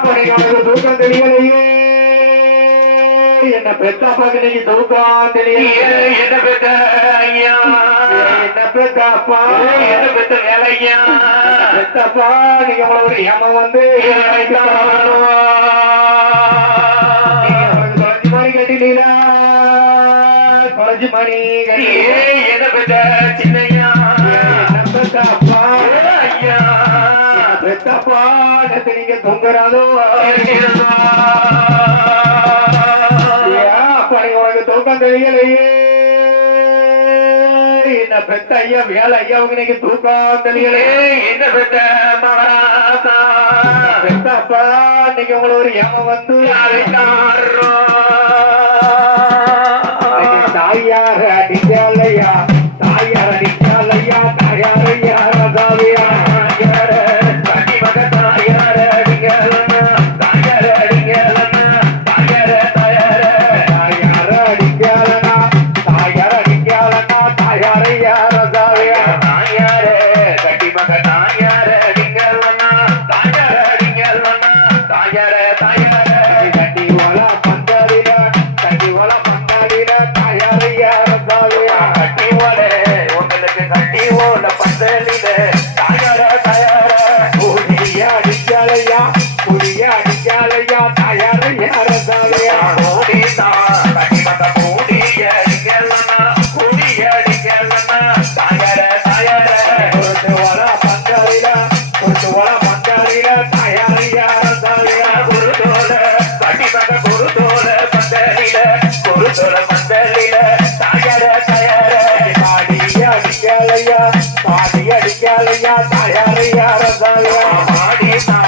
உனக்கு தூக்கம் தெரியலையே என்ன பெத்தாப்பாக்கு நீங்க தூக்கம் தெரியலையே என்ன பெத்த ஐயா. என்ன பெத்தாப்பா என்ன பெத்த வேலையா. பெத்தாப்பா நீங்க ஒரு ஏமா வந்து தொலைஞ்சு மணி கட்டினீங்களா தொலைஞ்சு மணி கட்டி என்ன பெத்த தூங்குறாதோ அப்படி உனக்கு தூக்கம் தெரியலையே. என்ன பெத்த ஐயா வேலை ஐயாவுக்கு நீங்க தூக்கம் தெரியலையே. என்ன பெத்த பெத்தப்பா நீங்க உங்களை ஒரு ஏம வந்து தாயார் அடிக்கலையா? அடிக்கலையா தாயார் யாரதாவியா கொண்டு வள பந்தாடில கொண்டு வள பந்தாடில தாயார் யாரதாவியா பாடி அடிக்கலையா பாடி அடிக்கலையா தாயார் யாரதாவியா பச்சவள